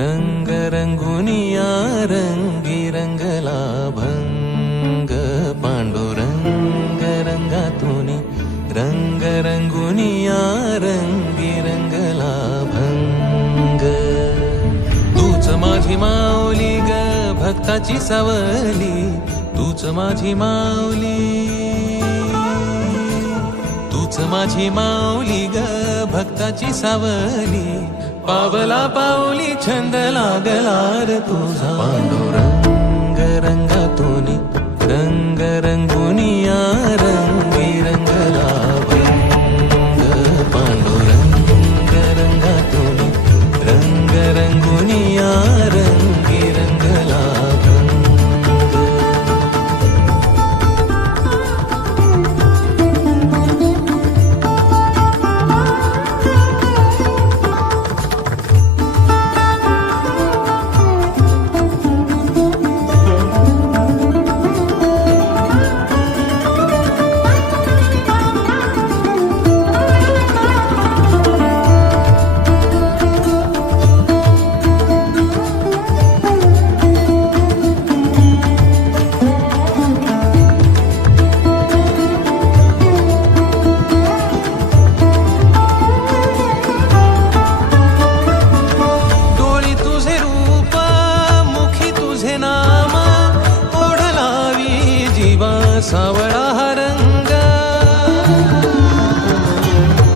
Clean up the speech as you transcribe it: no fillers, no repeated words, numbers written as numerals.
रंग रंगुनिया रंगी रंगला भंग पांडुरंग रंगातुनी रंग रंगुनिया रंगी रंगला भंग तूच माझी माऊली ग भक्ताची सावली तूच माझी माऊली तूच माझी माऊली ग भक्ताची सावली पावला पाऊली छंद लागला रे तुझा पांडुरंग रंगातुनी रंग रंगुनिया रंग